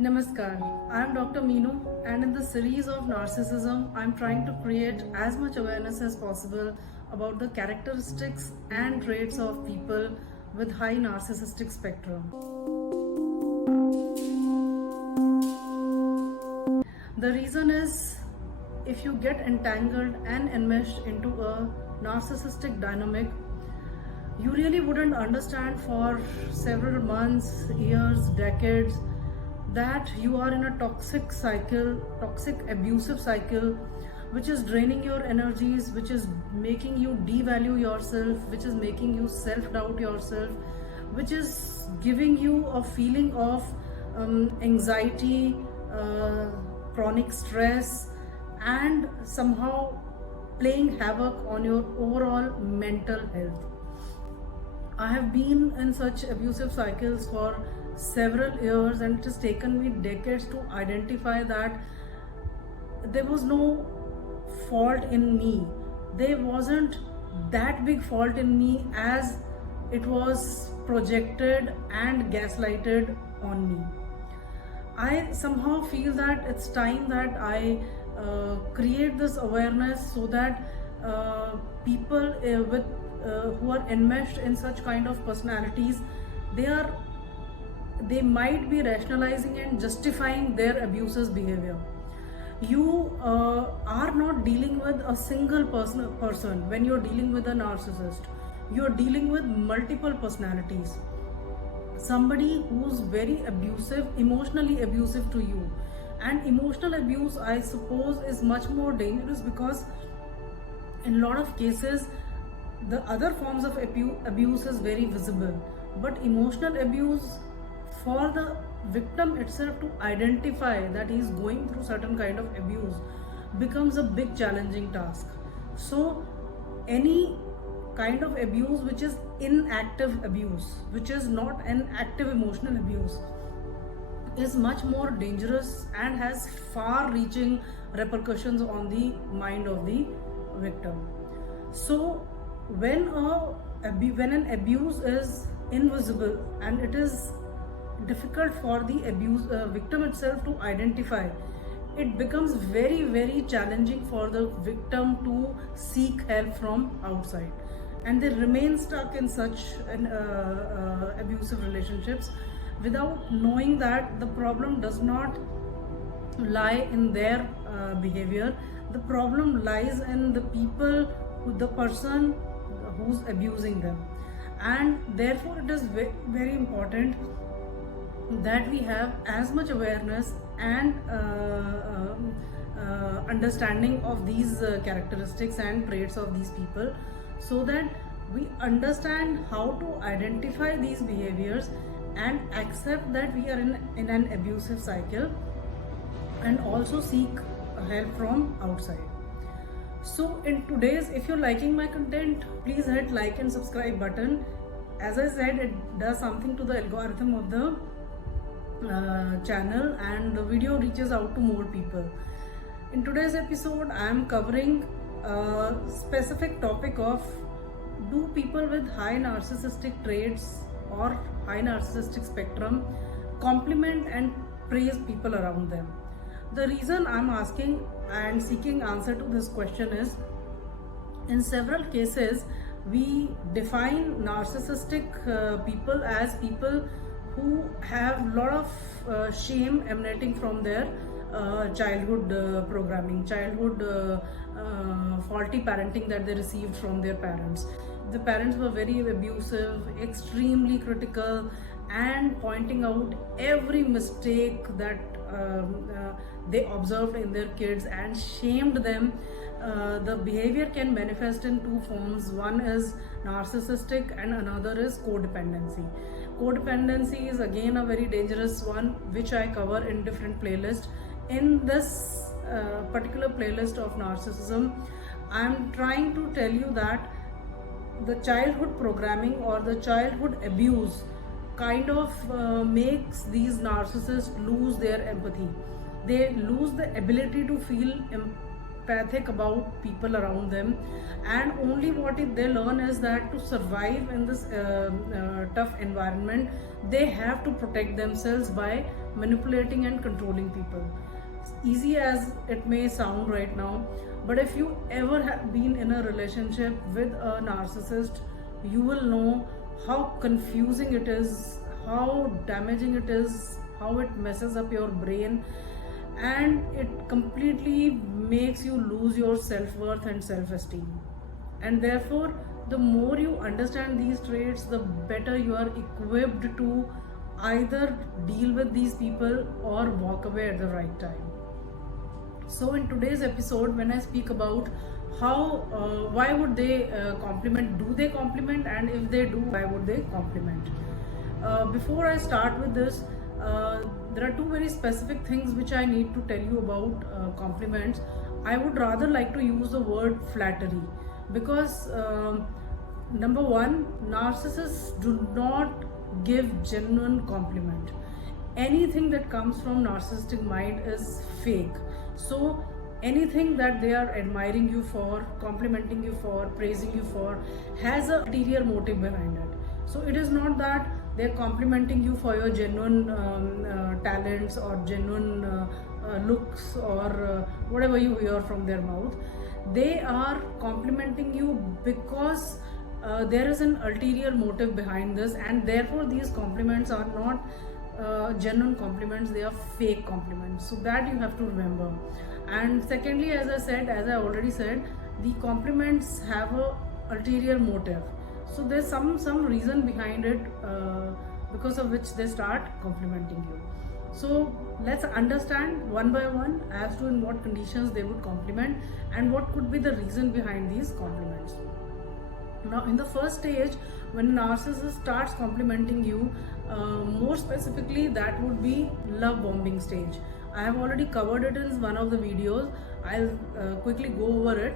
Namaskar, I am Dr. Meenu, and in the series of Narcissism, I am trying to create as much awareness as possible about the characteristics and traits of people with high narcissistic spectrum. The reason is, if you get entangled and enmeshed into a narcissistic dynamic, you really wouldn't understand for several months, years, decades that you are in a toxic cycle, toxic abusive cycle, which is draining your energies, which is making you devalue yourself, which is making you self-doubt yourself, which is giving you a feeling of anxiety, chronic stress, and somehow playing havoc on your overall mental health. I have been in such abusive cycles for several years, and it has taken me decades to identify that there was no fault in me. There wasn't that big fault in me as it was projected and gaslighted on me. I somehow feel that it's time that I create this awareness so that people who are enmeshed in such kind of personalities, they might be rationalizing and justifying their abuser's behavior. You are not dealing with a single person when you're dealing with a narcissist. You're dealing with multiple personalities. Somebody who's very abusive, emotionally abusive to you. And emotional abuse, I suppose, is much more dangerous because in a lot of cases the other forms of abuse is very visible, but emotional abuse, for the victim itself to identify that he is going through certain kind of abuse, becomes a big challenging task. So any kind of abuse which is inactive abuse, which is not an active emotional abuse, is much more dangerous and has far reaching repercussions on the mind of the victim. So when an abuse is invisible and it is difficult for the victim itself to identify, it becomes very challenging for the victim to seek help from outside, and they remain stuck in such abusive relationships without knowing that the problem does not lie in their behavior. The problem lies in the person who's abusing them. And therefore it is very important that we have as much awareness and understanding of these characteristics and traits of these people, so that we understand how to identify these behaviors and accept that we are in an abusive cycle, and also seek help from outside. So in today's, if you're liking my content, please hit like and subscribe button. As I said, it does something to the algorithm of the channel, and the video reaches out to more people. In today's episode, I am covering a specific topic of, do people with high narcissistic traits or high narcissistic spectrum compliment and praise people around them? The reason I'm asking and seeking answer to this question is, in several cases we define narcissistic people as people who have a lot of shame emanating from their childhood programming, childhood faulty parenting that they received from their parents. The parents were very abusive, extremely critical, and pointing out every mistake that they observed in their kids and shamed them. The behavior can manifest in two forms. One is narcissistic and another is codependency. Codependency is again a very dangerous one, which I cover in different playlists. In this particular playlist of narcissism, I am trying to tell you that the childhood programming or the childhood abuse kind of makes these narcissists lose their empathy. They lose the ability to feel apathic about people around them, and only what they learn is that to survive in this tough environment, they have to protect themselves by manipulating and controlling people. Easy as it may sound right now, but if you ever have been in a relationship with a narcissist, you will know how confusing it is, how damaging it is, how it messes up your brain, and it completely makes you lose your self-worth and self-esteem. And therefore, the more you understand these traits, the better you are equipped to either deal with these people or walk away at the right time. So in today's episode, when I speak about how why would they compliment, do they compliment, and if they do, why would they compliment? Before I start with this, there are two very specific things which I need to tell you about compliments. I would rather like to use the word flattery, because number one, narcissists do not give genuine compliment. Anything that comes from narcissistic mind is fake. So anything that they are admiring you for, complimenting you for, praising you for, has an ulterior motive behind it. So it is not that they're complimenting you for your genuine talents or genuine looks or whatever you hear from their mouth. They are complimenting you because there is an ulterior motive behind this, and therefore these compliments are not genuine compliments, they are fake compliments. So that you have to remember. And secondly, as I already said, the compliments have a ulterior motive. So there's some reason behind it because of which they start complimenting you. So let's understand one by one as to in what conditions they would compliment and what could be the reason behind these compliments. Now, in the first stage, when a narcissist starts complimenting you, more specifically, that would be love bombing stage. I have already covered it in one of the videos. I'll quickly go over it.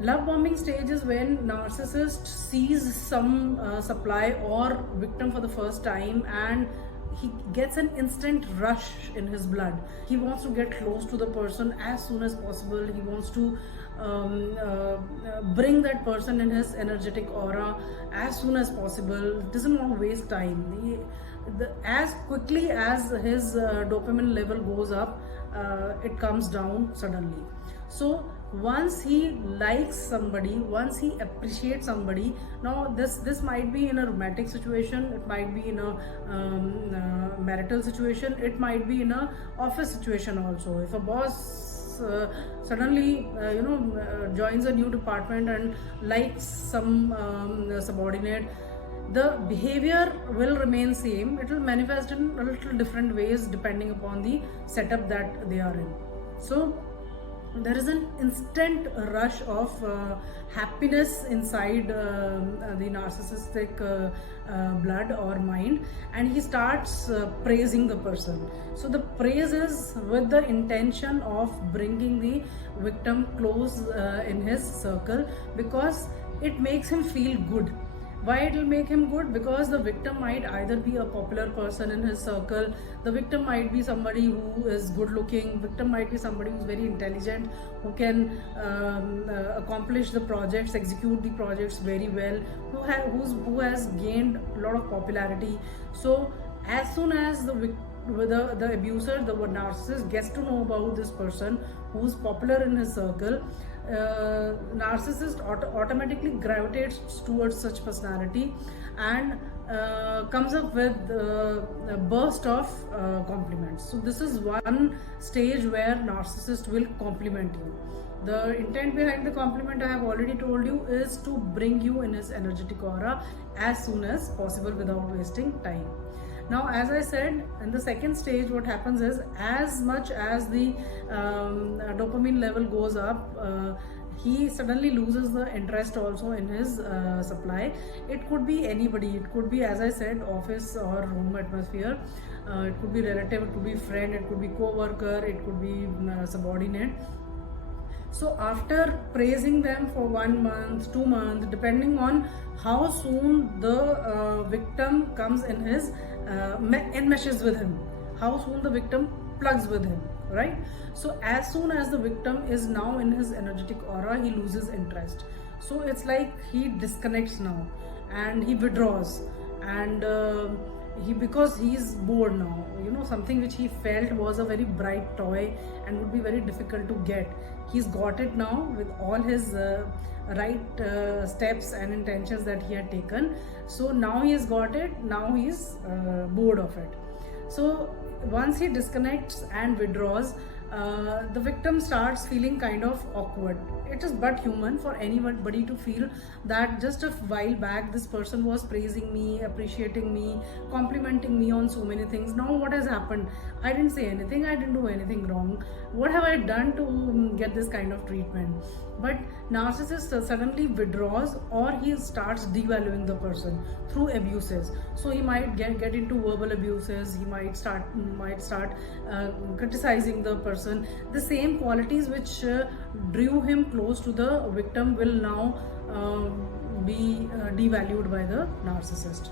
Love bombing stage is when narcissist sees some supply or victim for the first time, and he gets an instant rush in his blood. He wants to get close to the person as soon as possible. He wants to bring that person in his energetic aura as soon as possible. Doesn't want to waste time. As quickly as his dopamine level goes up, it comes down suddenly. So once he likes somebody, once he appreciates somebody, now this might be in a romantic situation, it might be in a marital situation, it might be in a office situation also. If a boss suddenly joins a new department and likes some subordinate, the behavior will remain same. It will manifest in a little different ways depending upon the setup that they are in. So there is an instant rush of happiness inside the narcissistic blood or mind, and he starts praising the person. So the praise is with the intention of bringing the victim close in his circle, because it makes him feel good. Why it will make him good? Because the victim might either be a popular person in his circle, the victim might be somebody who is good looking, victim might be somebody who's very intelligent, who can accomplish the projects, execute the projects very well, who has gained a lot of popularity. So as soon as the abuser, the narcissist, gets to know about this person who's popular in his circle, narcissist automatically gravitates towards such personality and comes up with a burst of compliments. So this is one stage where narcissist will compliment you. The intent behind the compliment, I have already told you, is to bring you in his energetic aura as soon as possible without wasting time. Now, as I said, in the second stage, what happens is, as much as the dopamine level goes up, he suddenly loses the interest also in his supply. It could be anybody. It could be, as I said, office or home atmosphere. It could be relative, it could be friend, it could be co-worker, it could be subordinate. So after praising them for 1 month, 2 months, depending on how soon the victim comes in his enmeshes with him, how soon the victim plugs with him. right? So as soon as the victim is now in his energetic aura, he loses interest. So it's like he disconnects now and he withdraws, and because he's bored now, something which he felt was a very bright toy and would be very difficult to get, he's got it now with all his right steps and intentions that he had taken. So now he has got it, now he's bored of it. So once he disconnects and withdraws, the victim starts feeling kind of awkward. It is but human for anybody to feel that just a while back this person was praising me, appreciating me, complimenting me on so many things. Now what has happened? I didn't say anything, I didn't do anything wrong. What have I done to get this kind of treatment? But narcissist suddenly withdraws, or he starts devaluing the person through abuses. So he might get into verbal abuses, he might start criticizing the person. The same qualities which drew him close to the victim will now be devalued by the narcissist.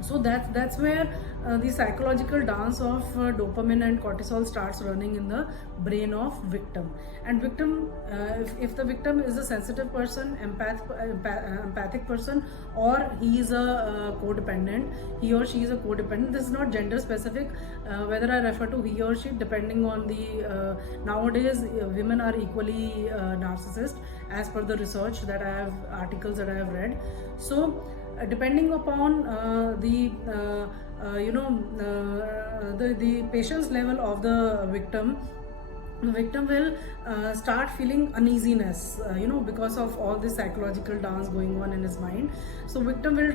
So that's where the psychological dance of dopamine and cortisol starts running in the brain of victim. And victim, if the victim is a sensitive person, empathic person, or he is a codependent, he or she is a codependent. This is not gender specific, whether I refer to he or she, depending on the nowadays women are equally narcissist as per the research that I have, articles that I have read. So depending upon the patience level of the victim will start feeling uneasiness, because of all this psychological dance going on in his mind. So victim will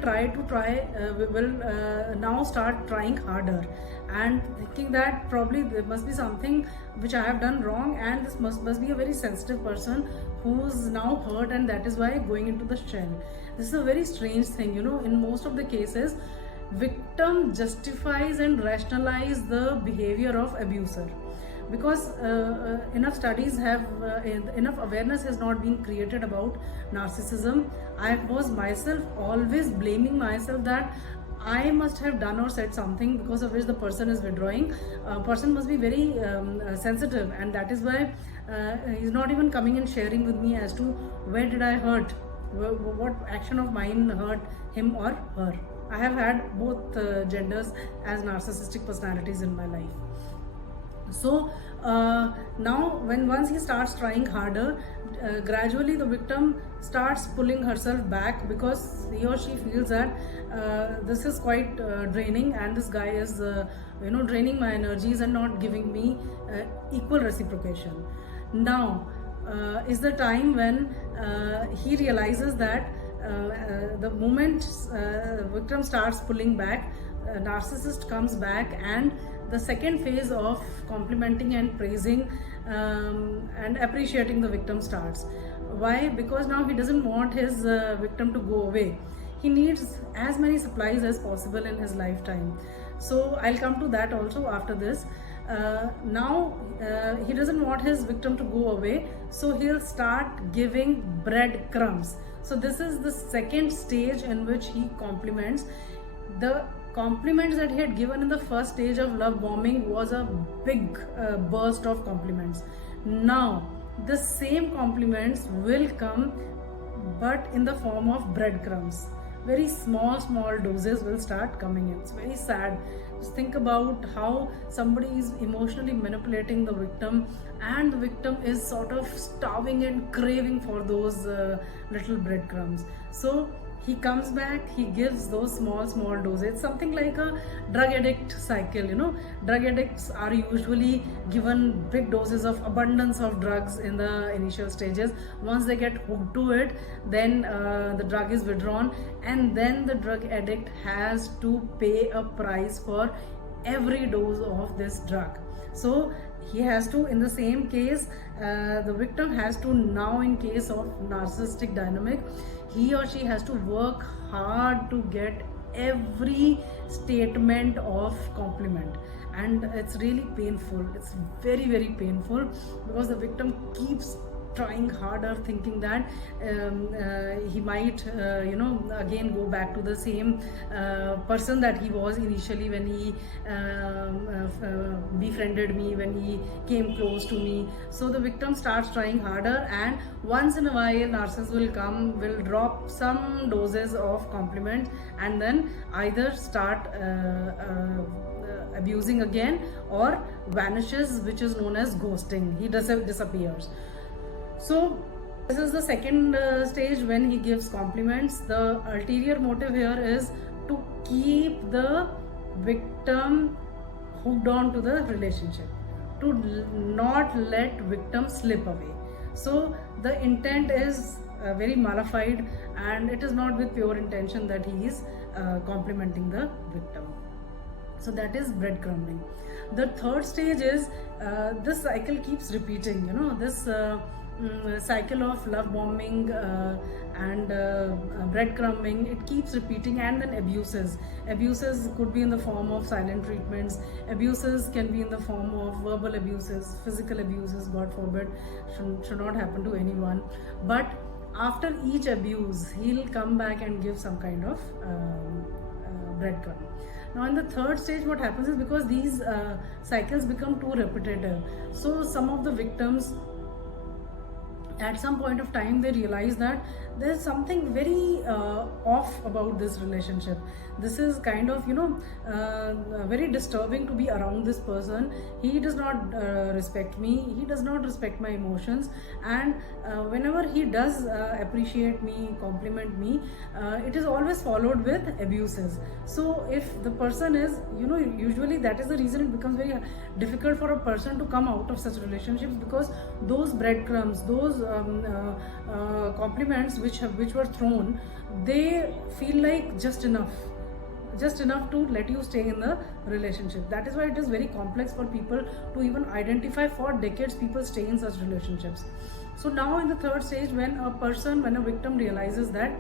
now start trying harder and thinking that probably there must be something which I have done wrong, and this must be a very sensitive person who's now hurt, and that is why going into the shell. This is a very strange thing, in most of the cases victim justifies and rationalize the behavior of abuser, because enough studies have enough awareness has not been created about narcissism. I was myself always blaming myself that I must have done or said something because of which the person is withdrawing. Person must be very sensitive, and that is why he's not even coming and sharing with me as to where did I hurt, what action of mine hurt him or her. I have had both genders as narcissistic personalities in my life. So now once he starts trying harder, gradually the victim starts pulling herself back, because he or she feels that this is quite draining, and this guy is draining my energies and not giving me equal reciprocation. Now is the time when he realizes that the moment victim starts pulling back, narcissist comes back, and the second phase of complimenting and praising and appreciating the victim starts. Why? Because now he doesn't want his victim to go away. He needs as many supplies as possible in his lifetime. So I'll come to that also after this. Now he doesn't want his victim to go away, so he'll start giving breadcrumbs. So this is the second stage in which he compliments. The compliments that he had given in the first stage of love bombing was a big burst of compliments. Now the same compliments will come, but in the form of breadcrumbs. Very small doses will start coming in. It's very sad. Just think about how somebody is emotionally manipulating the victim, and the victim is sort of starving and craving for those little breadcrumbs. So he comes back, he gives those small doses. It's something like a drug addict cycle. Drug addicts are usually given big doses of abundance of drugs in the initial stages. Once they get hooked to it, then the drug is withdrawn, and then the drug addict has to pay a price for every dose of this drug. So he has to, in the same case, the victim has to now, in case of narcissistic dynamic, he or she has to work hard to get every statement of compliment, and it's really painful. It's very painful, because the victim keeps trying harder, thinking that he might again go back to the same person that he was initially when he befriended me, when he came close to me. So the victim starts trying harder, and once in a while narcissist will drop some doses of compliments, and then either start abusing again, or vanishes, which is known as ghosting. He disappears. So this is the second stage, when he gives compliments. The ulterior motive here is to keep the victim hooked on to the relationship, to not let victim slip away. So the intent is very malified, and it is not with pure intention that he is complimenting the victim. So that is breadcrumbing. The third stage is this cycle keeps repeating, this cycle of love bombing and breadcrumbing. It keeps repeating, and then abuses could be in the form of silent treatments. Abuses can be in the form of verbal abuses, physical abuses, God forbid, should not happen to anyone. But after each abuse, he'll come back and give some kind of breadcrumb. Now in the third stage, what happens is, because these cycles become too repetitive, so some of the victims, at some point of time, they realize that there's something very off about this relationship. This is kind of very disturbing to be around this person. He does not respect me, he does not respect my emotions, and whenever he does appreciate me, compliment me, it is always followed with abuses. So if the person is, usually that is the reason it becomes very difficult for a person to come out of such relationships, because those breadcrumbs, those compliments which were thrown, they feel like just enough to let you stay in the relationship. That is why it is very complex for people to even identify. For decades people stay in such relationships. So now in the third stage, when a victim realizes that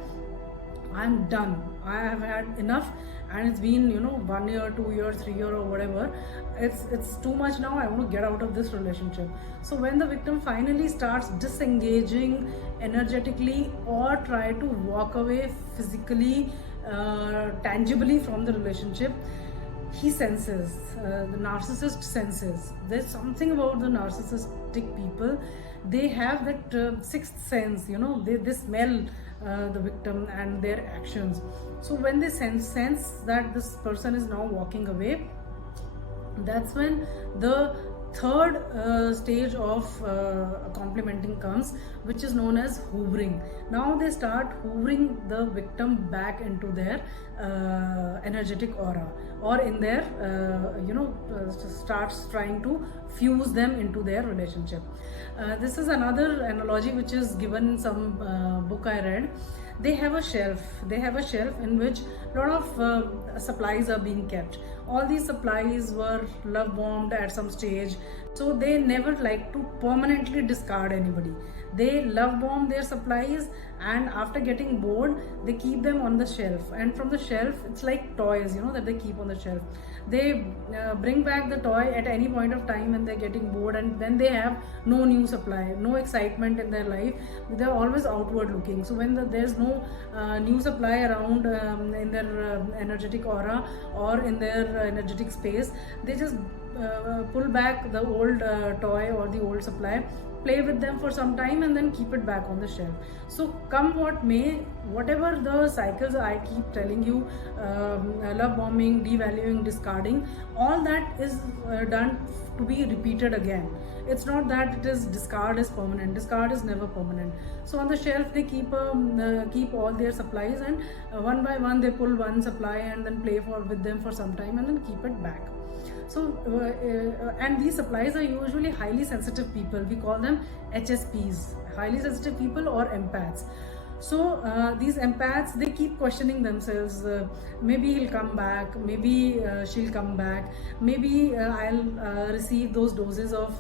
I'm done, I have had enough, and it's been 1 year, 2 years, 3 years, or whatever, it's too much now, I want to get out of this relationship. So when the victim finally starts disengaging energetically, or try to walk away physically, tangibly from the relationship, he senses, the narcissist senses. There's something about the narcissistic people, they have that sixth sense, they smell the victim and their actions. So when they sense that this person is now walking away, that's when the third stage of complimenting comes, which is known as hoovering. Now they start hoovering the victim back into their energetic aura, or in their starts trying to fuse them into their relationship. This is another analogy which is given in some book I read. They have a shelf in which a lot of supplies are being kept. All these supplies were love bombed at some stage, so they never like to permanently discard anybody. They love bomb their supplies, and after getting bored, they keep them on the shelf, and from the shelf, it's like toys, that they keep on the shelf. They bring back the toy at any point of time when they're getting bored, and then they have no new supply, no excitement in their life. They're always outward looking. So when there's no new supply around in their energetic aura or in their energetic space, they just pull back the old toy or the old supply, play with them for some time, and then keep it back on the shelf. So come what may, whatever the cycles I keep telling you, love bombing, devaluing, discarding, all that is done to be repeated again. It's not that it is discard is permanent. Discard is never permanent. So on the shelf they keep all their supplies, and one by one they pull one supply and then play with them for some time and then keep it back. So and these supplies are usually highly sensitive people. We call them HSPs, highly sensitive people, or empaths. So these empaths, they keep questioning themselves. Maybe he'll come back, maybe she'll come back, maybe I'll receive those doses of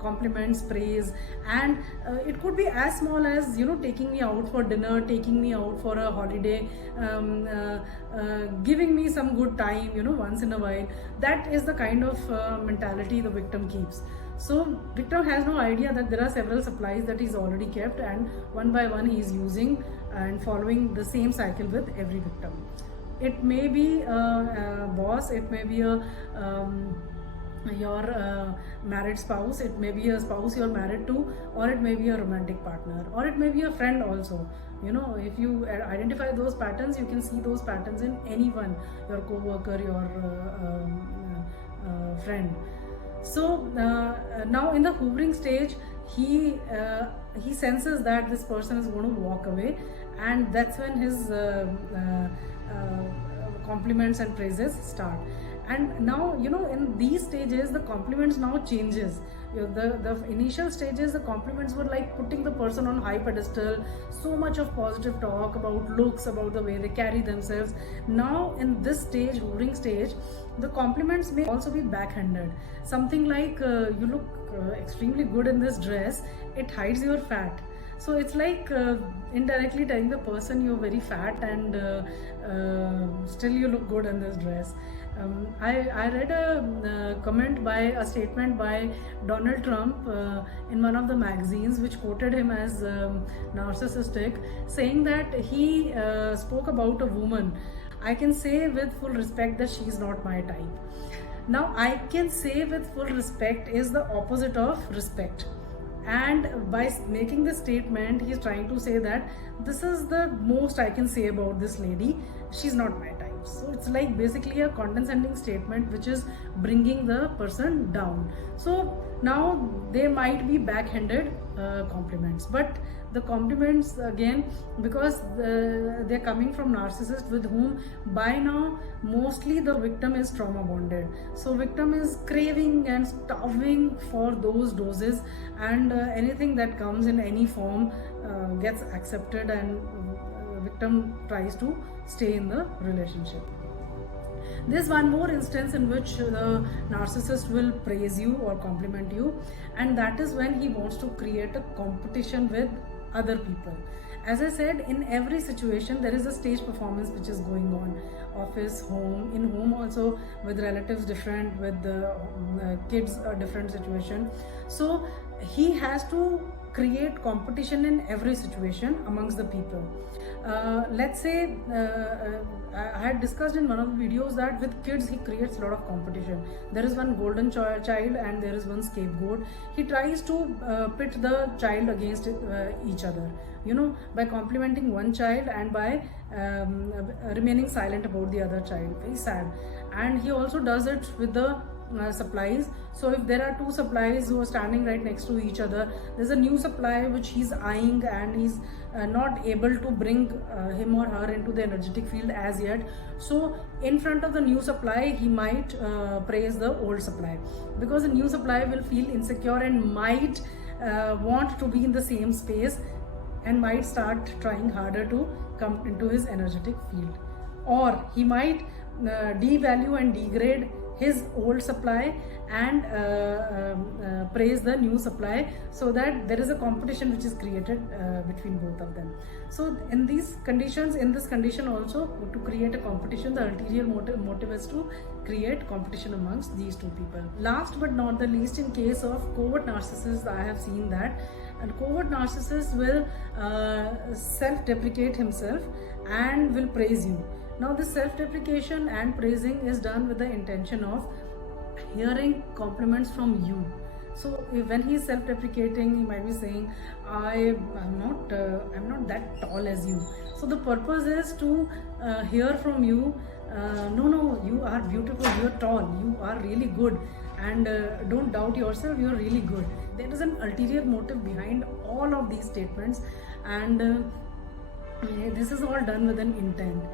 compliments, praise, and it could be as small as taking me out for dinner, taking me out for a holiday, giving me some good time once in a while. That is the kind of mentality the victim keeps. So victim has no idea that there are several supplies that he's already kept, and one by one he is using and following the same cycle with every victim. It may be a boss, it may be a your married spouse, it may be a spouse you're married to, or it may be a romantic partner, or it may be a friend also. You know, if you identify those patterns, you can see those patterns in anyone, your co-worker, your friend. So now in the hoovering stage, he senses that this person is going to walk away, and that's when his compliments and praises start. And now, you know, in these stages the compliments now changes. The initial stages, the compliments were like putting the person on high pedestal, so much of positive talk about looks, about the way they carry themselves. Now in this stage, hoovering stage, the compliments may also be backhanded. Something like you look extremely good in this dress, it hides your fat. So it's like indirectly telling the person you're very fat, and still you look good in this dress. I read a comment by a statement by Donald Trump in one of the magazines, which quoted him as narcissistic, saying that he spoke about a woman. I can say with full respect that she's not my type. Now, I can say with full respect is the opposite of respect. And by making this statement, he's trying to say that this is the most I can say about this lady. She's not my type. So it's like basically a condescending statement which is bringing the person down. So now they might be backhanded compliments, but the compliments again, because they're coming from narcissists with whom by now mostly the victim is trauma bonded. So victim is craving and starving for those doses, and anything that comes in any form gets accepted, and victim tries to stay in the relationship. There's one more instance in which the narcissist will praise you or compliment you, and that is when he wants to create a competition with other people. As I said, in every situation there is a stage performance which is going on. Office, home, in home also, with relatives different, with the kids a different situation. So he has to create competition in every situation amongst the people. Let's say I had discussed in one of the videos that with kids he creates a lot of competition. There is one golden child and there is one scapegoat. He tries to pit the child against each other, you know, by complimenting one child and by remaining silent about the other child. Very sad. And he also does it with the supplies. So if there are two supplies who are standing right next to each other, there's a new supply which he's eyeing, and he's not able to bring him or her into the energetic field as yet. So in front of the new supply, he might praise the old supply, because the new supply will feel insecure and might want to be in the same space, and might start trying harder to come into his energetic field. Or he might devalue and degrade his old supply and praise the new supply, so that there is a competition which is created between both of them. So in these conditions, in this condition also, to create a competition, the ulterior motive is to create competition amongst these two people. Last but not the least, in case of covert narcissists, I have seen that and covert narcissist will self-deprecate himself and will praise you. Now this self-deprecation and praising is done with the intention of hearing compliments from you. So when he is self-deprecating, he might be saying, I'm not that tall as you. So the purpose is to hear from you, no, you are beautiful, you are tall, you are really good, and don't doubt yourself, you are really good. There is an ulterior motive behind all of these statements, and this is all done with an intent.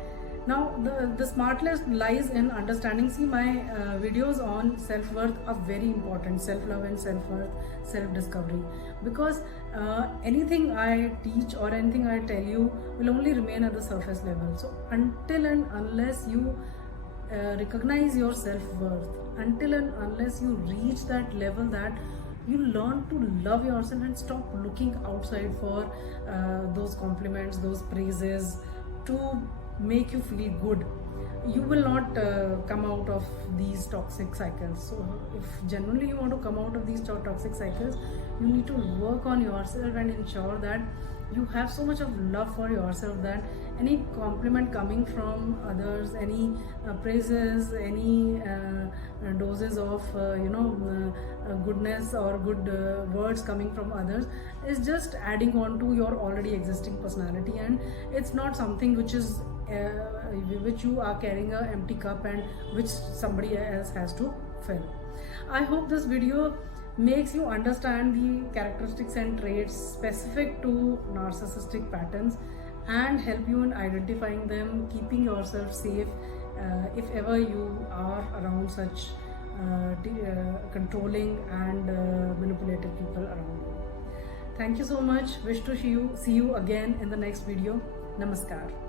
Now the smartness lies in understanding. See, my videos on self-worth are very important. Self-love and self-worth, self-discovery, because anything I teach or anything I tell you will only remain at the surface level. So until and unless you recognize your self-worth, until and unless you reach that level that you learn to love yourself and stop looking outside for those compliments, those praises to make you feel good, you will not come out of these toxic cycles. So if genuinely you want to come out of these toxic cycles, you need to work on yourself and ensure that you have so much of love for yourself that any compliment coming from others, any praises, any doses of goodness or good words coming from others is just adding on to your already existing personality, and it's not something which is which you are carrying an empty cup and which somebody else has to fill. I hope this video makes you understand the characteristics and traits specific to narcissistic patterns and help you in identifying them, keeping yourself safe if ever you are around such controlling and manipulative people around you. Thank you so much. Wish to see you again in the next video. Namaskar.